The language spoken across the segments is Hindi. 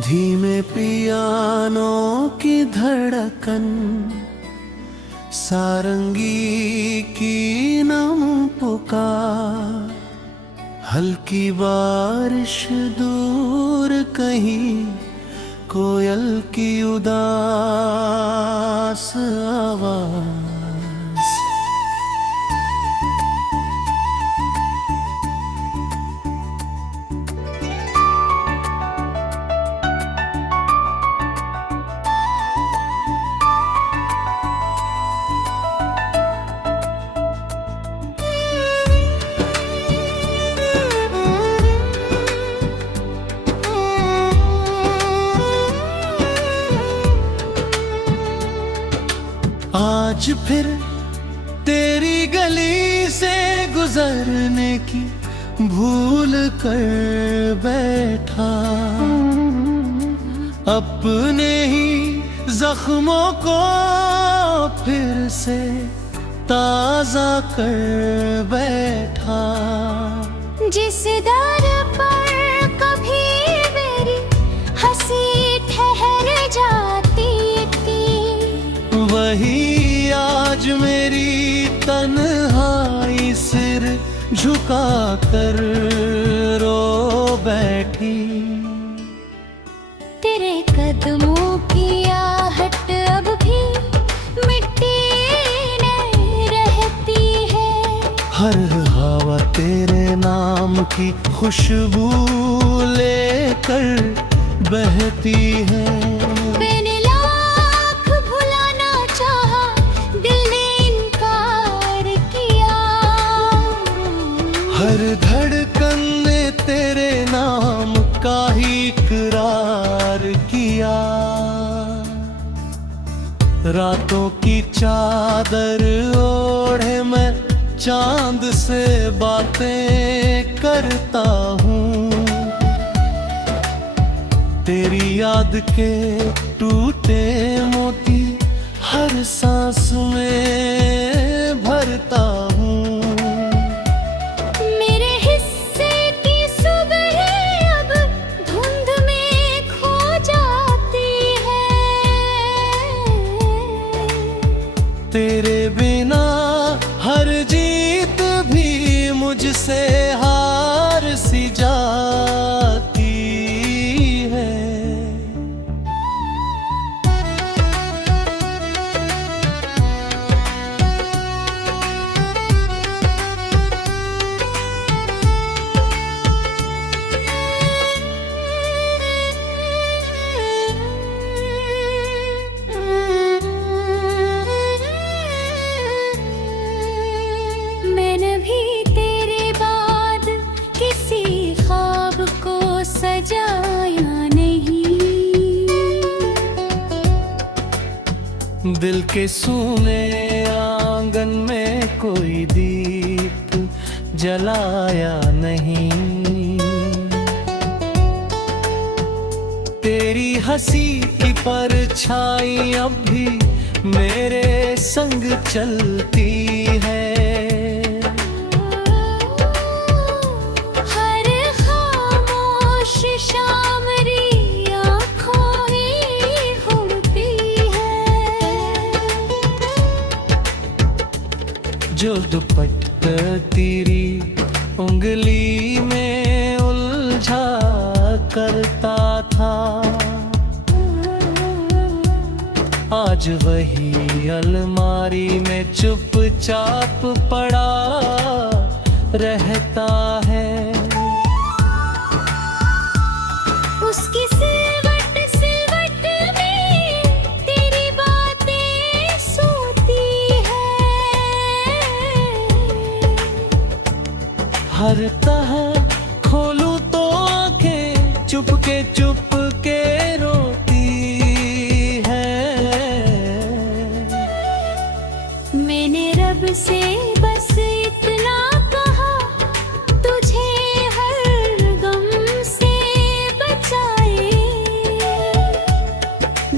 धीमे पियानो की धड़कन, सारंगी की नम पुकार, हल्की बारिश दूर कहीं, कोयल की उदास आवाज। आज फिर तेरी गली से गुजरने की भूल कर बैठा, अपने ही जख्मों को फिर से ताजा कर बैठा। जिस दर पर कभी मेरी हंसी ठहर जाती थी, वही आज मेरी तन्हाई सिर झुका कर रो बैठी। तेरे कदमों की आहट अब भी मिट्टी नहीं रहती है, हर हवा तेरे नाम की खुशबू लेकर बहती है। मैंने लाख भुलाना चाहा, दिल ने इनकार किया। हर धड़कन ने तेरे नाम का ही इकरार किया। रातों की चादर ओढ़े मैं चांद से बातें करता हूँ, तेरी याद के टूटे मोती हर सांस में भरता हूँ। मेरे हिस्से की सुबह अब धुंध में खो जाती है, तेरे बिना हर जीत भी मुझसे हार सी जाती है। मैंने भी तेरे बाद किसी ख्वाब को सजाया नहीं, दिल के सूने आंगन में कोई दीप जलाया नहीं। तेरी हंसी की परछाई अब भी मेरे संग चलती है। हर खामोश शाम री आँखों ही घूमती है, जो दुपट्टा तेरी उंगली में उलझा करता था, आज वही अलमारी में चुपचाप पड़ा रहता है। उसकी सिलवट सिलवट में तेरी बातें सोती है, हर तह खोलूं तो आंखें चुपके चुपके रोती है। मैंने रब से बस इतना कहा, तुझे हर गम से बचाए,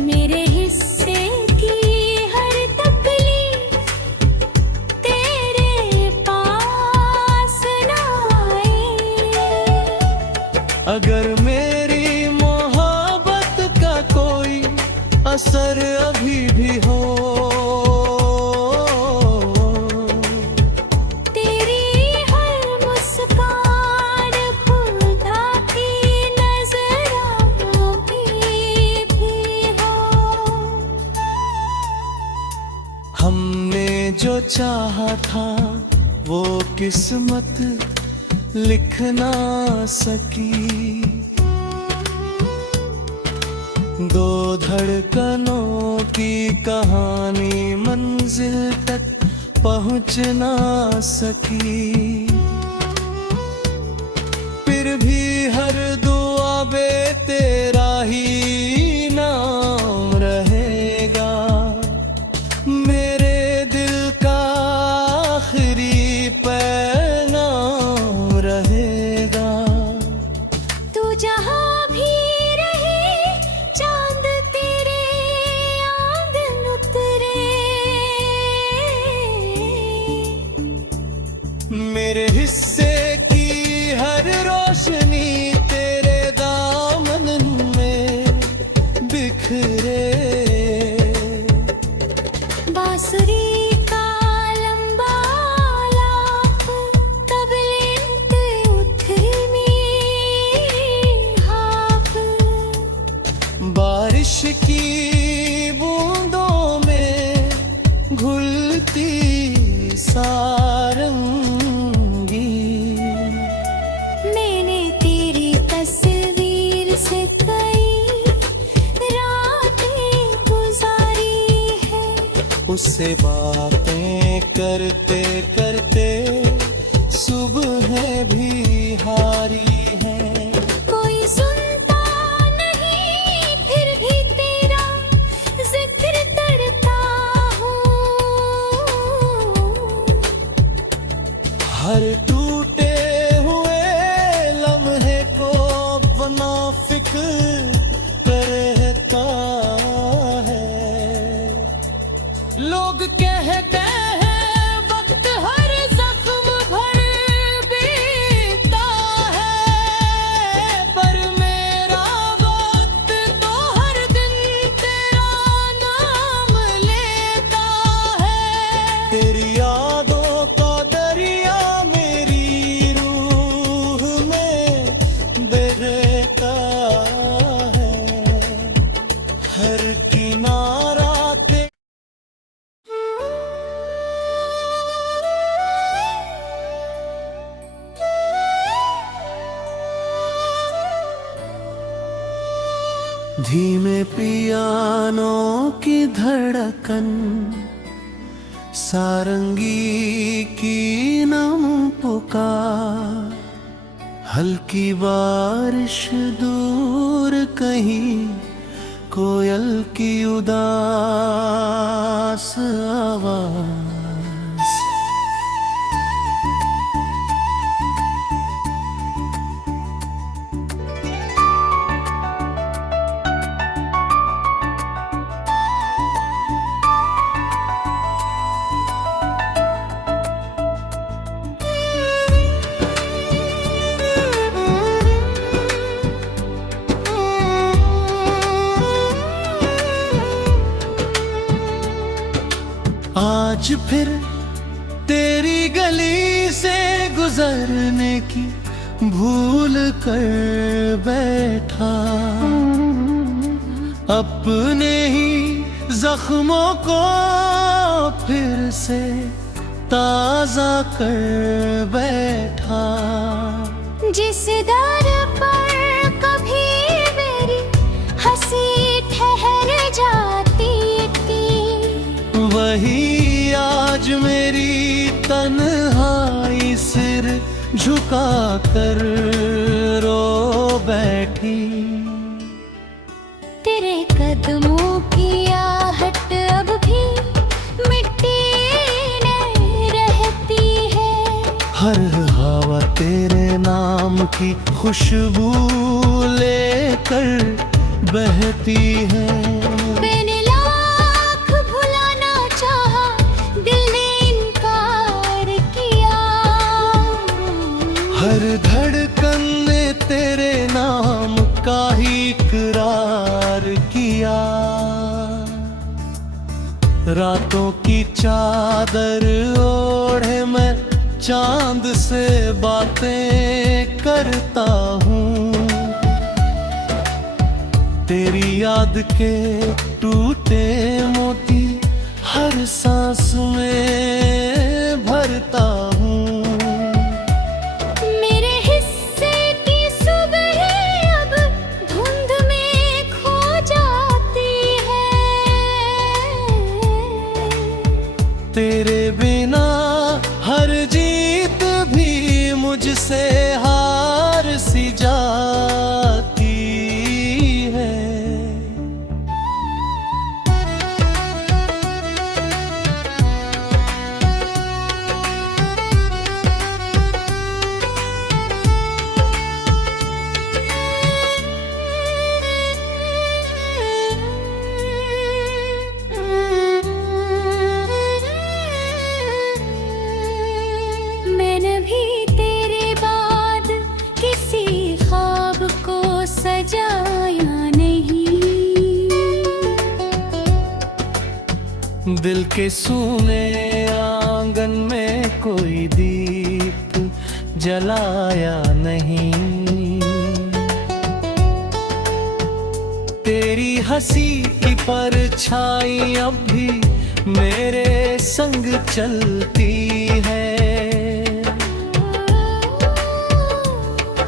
मेरे हिस्से की हर तकलीफ तेरे पास न आए। अगर मेरी मोहब्बत अभी भी हो। तेरी हर मुस्कान खुदा की नजरों भी हो। हमने जो चाहा था वो किस्मत लिख ना सकी। दो धड़कनों की कहानी मंजिल तक पहुंच ना सकी। फिर भी हर दुआ बे तेरा ही नाम रहेगा। मेरे दिल का आखिरी पैगाम रहेगा। तू जहाँ भी रहे चांद तेरे आंगन उतरे। मेरे हिस्से की हर रोशनी तेरे दामन में बिखरे। बांसुरी का लंबा लाप तबले उथमी हाफ। बारिश की बूंदों में घुलती सारंगी। मैंने तेरी तस्वीर से कई रातें गुजारी है। उससे बातें करते करते सुबह भी हारी है। कोई सुनता नहीं फिर भी तेरा जिक्र करता हूँ। हर टूटे हुए लम्हे को बना फिक्र रहता है। लोग कहते हैं वक्त हर जख्म भर बीतता है। पर मेरा वक्त तो हर दिन तेरा नाम लेता है। तेरी यादों का दरिया मेरी रूह में बहता है। हर किनारा धीमे पियानो की धड़कन सारंगी की नम पुकार। हल्की बारिश दूर कहीं कोयल की उदास आवाज। आज फिर तेरी गली से गुजरने की भूल कर बैठा। अपने ही जख्मों को फिर से ताजा कर बैठा। जिस दर पर कभी मेरी हंसी ठहर जाती थी, वही आज मेरी तन्हाई सिर झुका कर रो बैठी। तेरे कदमों की आहट अब भी मिट्टी नहीं रहती है। हर हवा तेरे नाम की खुशबू लेकर बहती है। मैंने लाख भुलाना चाहा, दिल ने इनकार किया। हर धड़कन ने तेरे नाम का ही इकरार किया। रातों की चादर ओढ़े मैं चांद से बातें करता हूँ। तेरी याद के टूटे मोती हर सांस में भरता हूँ। मेरे हिस्से की सुबह अब धुंध में खो जाती है। तेरे बिना हर जीत भी मुझसे हार सी जाती है। मैंने भी तेरे बाद किसी ख्वाब को सजाया नहीं। दिल के सूने आंगन में कोई दीप जलाया नहीं। तेरी हंसी की परछाई अब भी मेरे संग चलती है।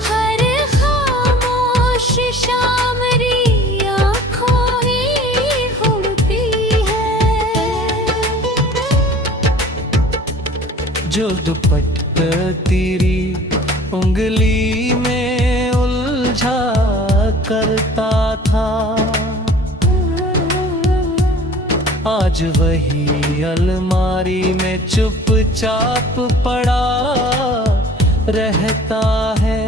हर खामोश शाम री आँखों ही घूमती है। जो दुपट्टा तेरी उंगली में उलझा करता था, आज वही अलमारी में चुपचाप पड़ा रहता है।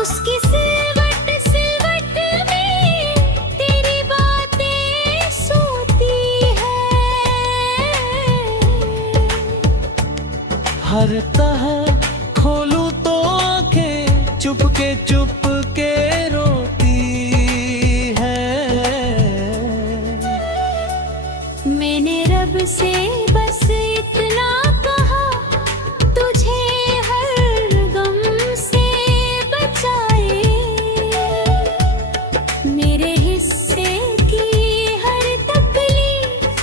उसकी सिलवट सिलवट में तेरी बातें सोती है। हर तह खोलूं तो आंखें चुपके चुपके रोती है। मैंने रब से बस इतना कहा, तुझे हर गम से बचाए। मेरे हिस्से की हर तकलीफ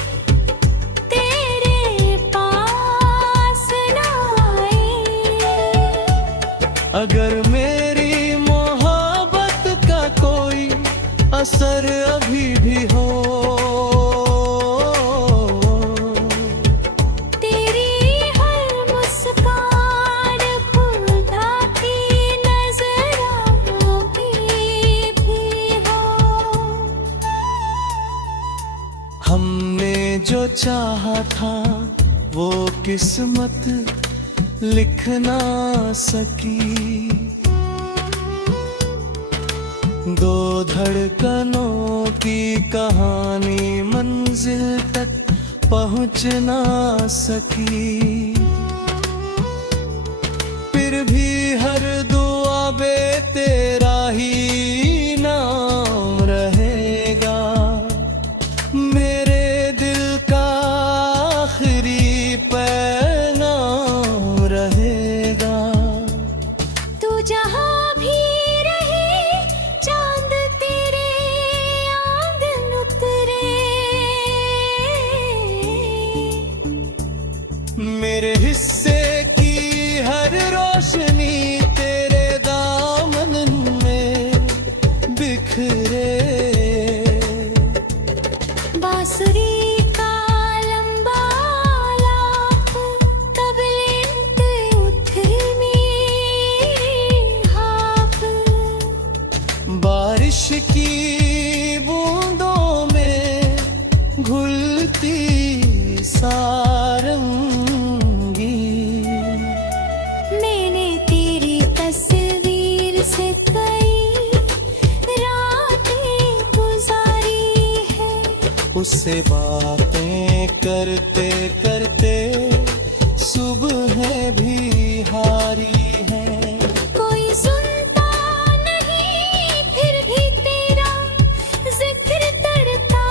तेरे पास ना आए। अगर मेरी मोहब्बत का कोई असर अभी भी हो, तेरी हर मुस्कान खुदा की नजरों भी हो। हमने जो चाहा था वो किस्मत लिख ना सकी। दो धड़कनों की कहानी मंजिल तक पहुंच ना सकी। फिर भी हर दुआ बे तेरा ही नाम रहेगा। मेरे दिल का आखिरी पैगाम रहेगा। तू जहाँ भी रहे चांद तेरे आंगन उतरे। मेरे हिस्से की हर रोशनी तेरे दामन में बिखरे। बांसुरी का लंबा लाप तबले उठनी हाफ। बारिश की बूंदों में घुलती सारंगी। मैंने तेरी तस्वीर से कई रातें गुजारी है। उससे बातें करते करते सुबह भी हारी है। कोई सुनता नहीं फिर भी तेरा जिक्र करता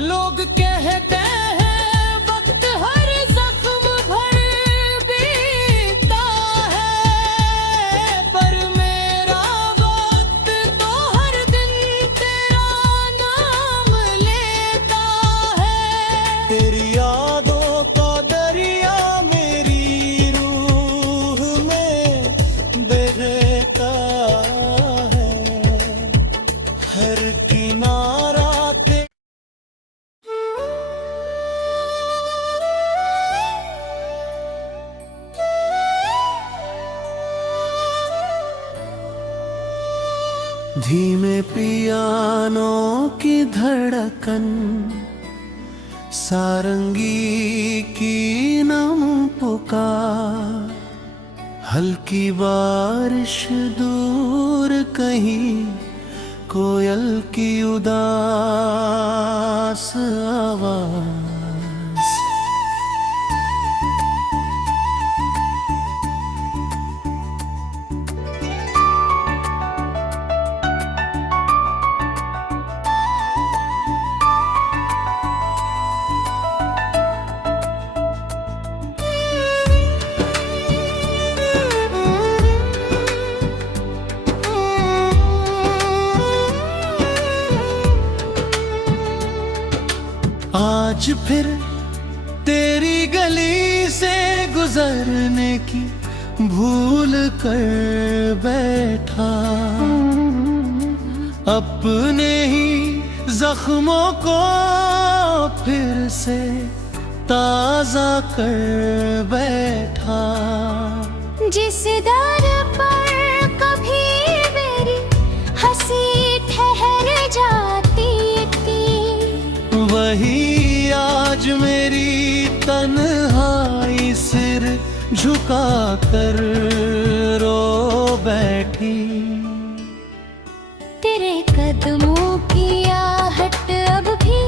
लोग कहते हैं वक्त हर जख्म भर बीता है, पर मेरा वक्त तो हर दिन तेरा नाम लेता है। तेरी यादों का दरिया मेरी रूह में बहता है, हर किनारा धीमे पियानो की धड़कन, सारंगी की नम पुकार, हल्की बारिश दूर कहीं, कोयल की उदास आवाज। आज फिर तेरी गली से गुजरने की भूल कर बैठा, अपने ही जख्मों को फिर से ताजा कर बैठा। जिस दर पर कभी मेरी हंसी ठहर जाती थी, वही आज मेरी तन्हाई सिर झुका कर रो बैठी। तेरे कदमों की आहट अब भी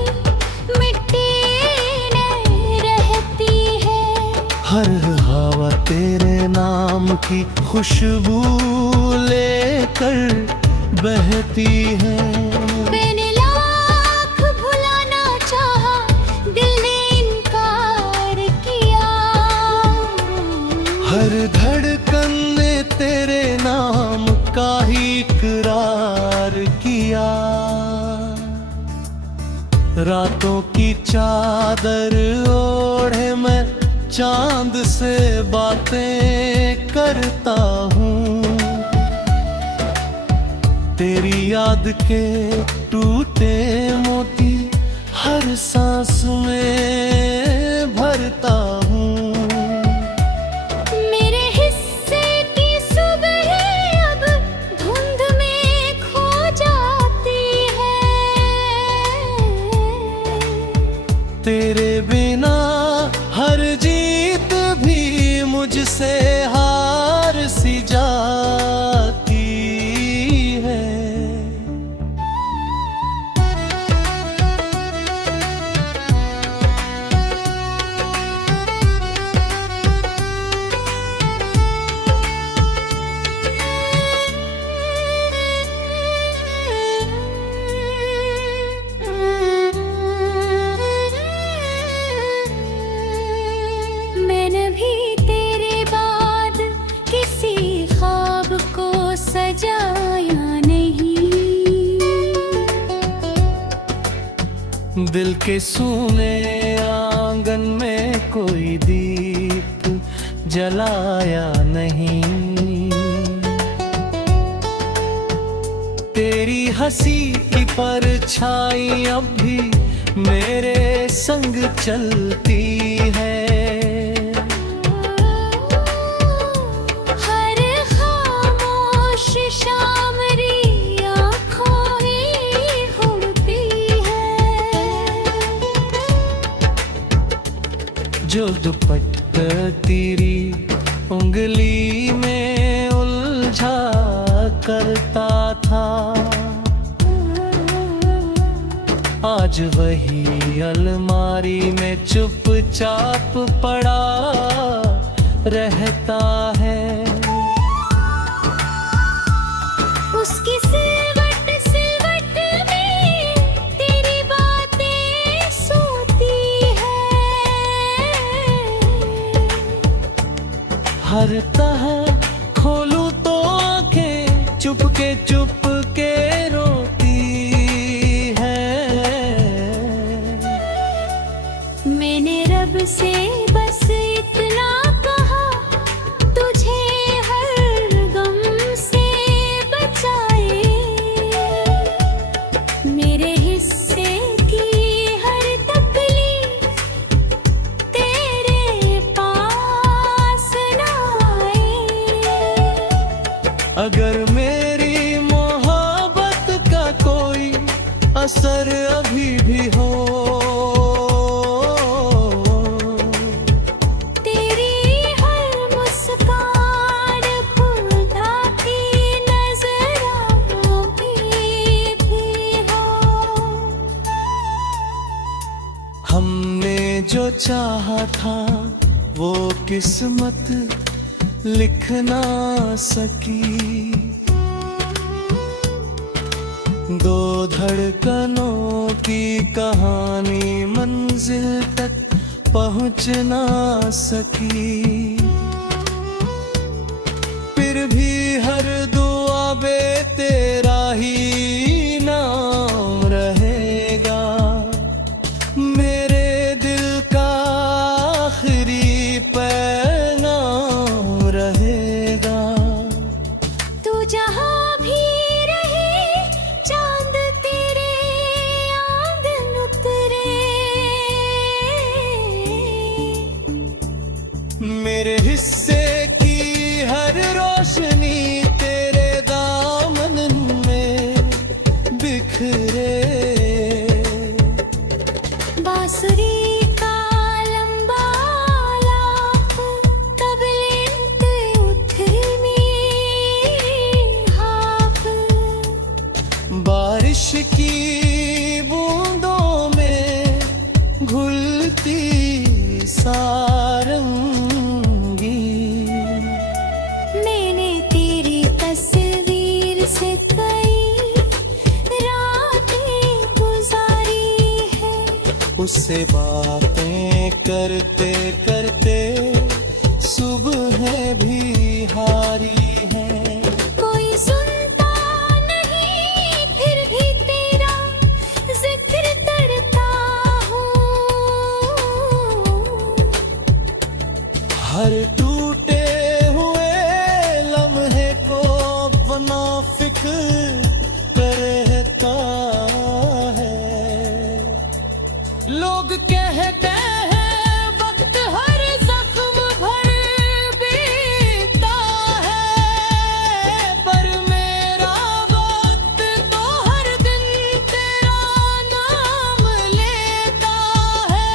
मिट्टी में रहती है, हर हवा तेरे नाम की खुशबू लेकर बहती है। मैंने लाख भुलाना चाहा, दिल ने इनकार किया, हर धड़कन ने तेरे नाम का ही इकरार किया। रातों की चादर ओढ़े मैं चांद से बातें करता हूँ, तेरी याद के टूटे मोती हर सांस में भरता हूँ। मेरे हिस्से की सुबह अब धुंध में खो जाती है, तेरे बिना हर जीत भी मुझसे हार सी जाती है। मैंने भी तेरे बाद किसी ख्वाब को सजाया नहीं, दिल के सूने आंगन में कोई दीप जलाया नहीं, तेरी हंसी की परछाई अब भी मेरे संग चलती है। हर खामोश शाम री आँखों ही घूमती है, जो दुपट्टा तेरी उंगली में उलझा करता था, आज वही अलमारी में चुपचाप पड़ा रहता है। उसकी सिलवट सिलवट में तेरी बातें करता है, खोलूं तो आंखें चुपके रोती है। मैंने रब से बस इतना कहा, तुझे हर गम से बचाए। मेरे हिस्से की हर तकलीफ तेरे पास ना आए। अगर मेरी मोहब्बत का कोई असर अभी भी हो, तेरी हर मुस्कान खुदा की नजरों में भी हो। हमने जो चाहा था वो किस्मत लिख ना सकी। दो धड़कनों की कहानी मंजिल तक पहुंच ना सकी। फिर भी हर दुआ बे तेरा ही नाम रहेगा। मेरे दिल का आखिरी पैगाम रहेगा। तू जहाँ भी रहे, चांद तेरे आंगन उतरे। मेरे हिस्से की हर रोशनी तेरे दामन में बिखरे। बांसुरी का लंबा लाप, तबले उथमी हाफ। बारिश की बूंदों में घुलती सारंगी। मैंने तेरी तस्वीर से कई रातें गुजारी है। उससे बातें करते करते सुबह भी हारी है। कोई सुनता नहीं फिर भी तेरा जिक्र करता हूँ। हर टूटे हुए लम्हे को बना फिक्र रहता है। लोग कहते हैं वक्त हर जख्म भर बीतता है, पर मेरा वक्त तो हर दिन तेरा नाम लेता है।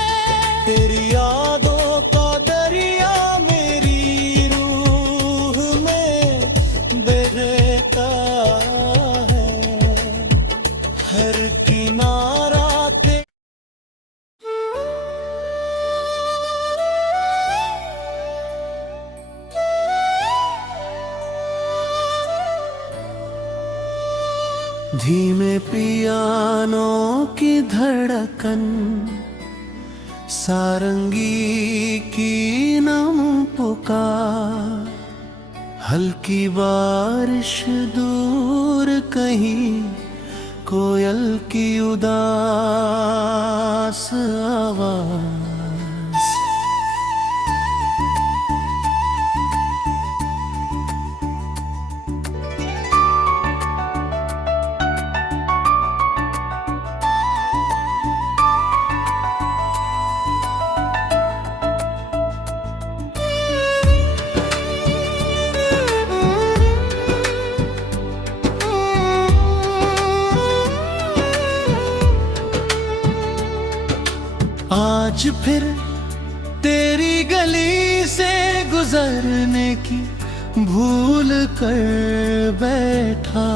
तेरी यादों का दरिया मेरी रूह में बहता है। हर किनारा धीमे पियानो की धड़कन, सारंगी की नम पुकार। हल्की बारिश दूर कहीं, कोयल की उदास आवाज। आज फिर तेरी गली से गुजरने की भूल कर बैठा।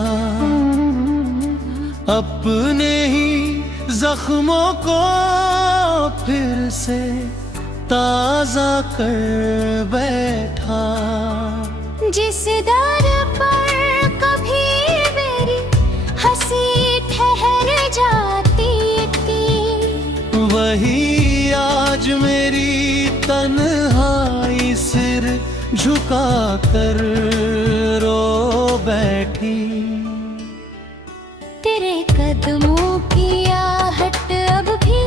अपने ही जख्मों को फिर से ताजा कर बैठा। जिस दर पर कभी मेरी हंसी ठहर जाती थी, वही आज मेरी तन्हाई सिर झुका कर रो बैठी। तेरे कदमों की आहट अब भी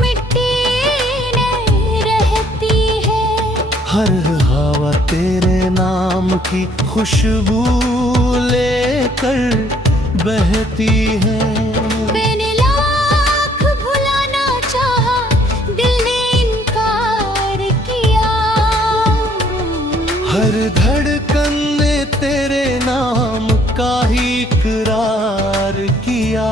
मिट्टी में रहती है। हर हवा तेरे नाम की खुशबू लेकर बहती है। मैंने लाख भुलाना चाहा, दिल ने इनकार किया। हर धड़कन ने तेरे नाम का ही इकरार किया।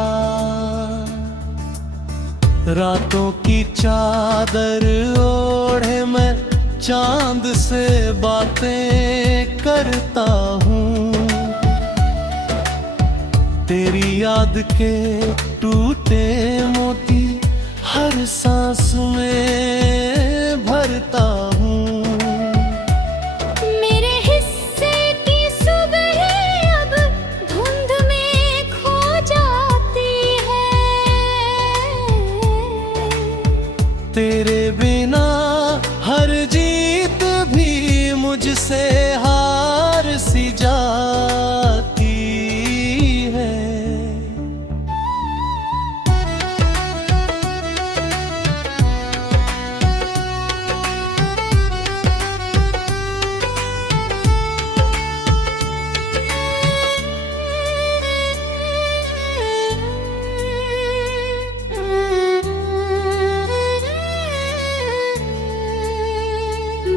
रातों की चादर ओढ़े मैं चांद से बातें करता हूँ। तेरी याद के टूटे मोती हर सांस में भरता हूँ। मेरे हिस्से की सुबह अब धुंध में खो जाती है। तेरे बिना हर जीत भी मुझसे हार सी जाती है।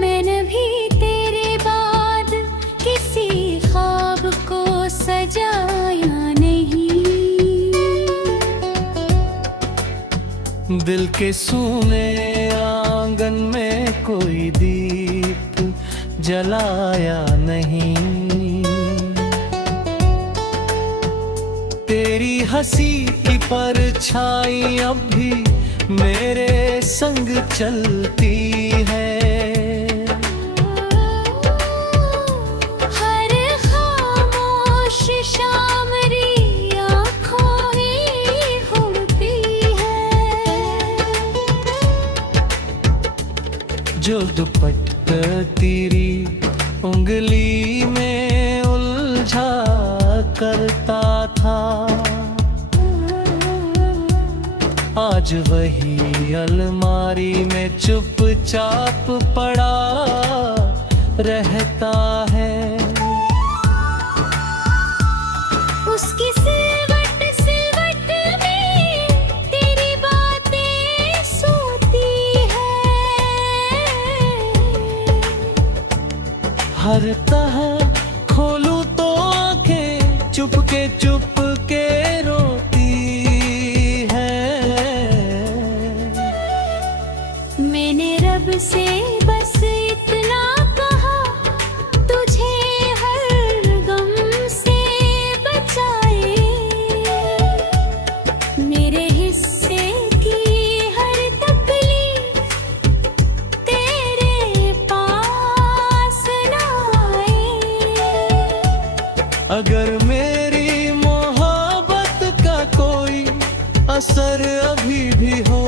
मैंने भी तेरे बाद किसी ख्वाब को सजाया नहीं। दिल के सूने आंगन में कोई दीप जलाया नहीं। तेरी हंसी की परछाई अब भी मेरे संग चलती है। हर खामोश शाम री आँखों ही घूमती है। जो दुपट्टा तेरी उंगली में उलझा करता था, आज वही अलमारी में चुपचाप पड़ा रहता है। उसकी सिलवट सिलवट में तेरी बातें सोती है। हर तह खोलूं तो आंखें चुपके चुपके रोती है। मैंने रब से बस इतना कहा, तुझे हर गम से बचाए। मेरे हिस्से की हर तकलीफ तेरे पास ना आए। अगर मेरी मोहब्बत का कोई असर अभी भी हो,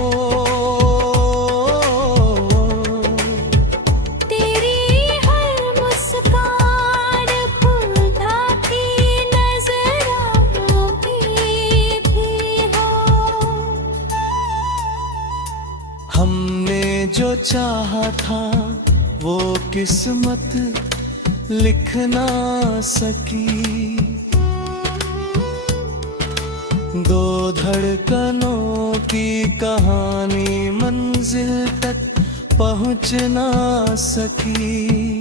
तेरी हर मुस्कान खुदा की नजरों भी हो। हमने जो चाहा था वो किस्मत लिख ना सकी। दो धड़कनों की कहानी मंजिल तक पहुंच ना सकी।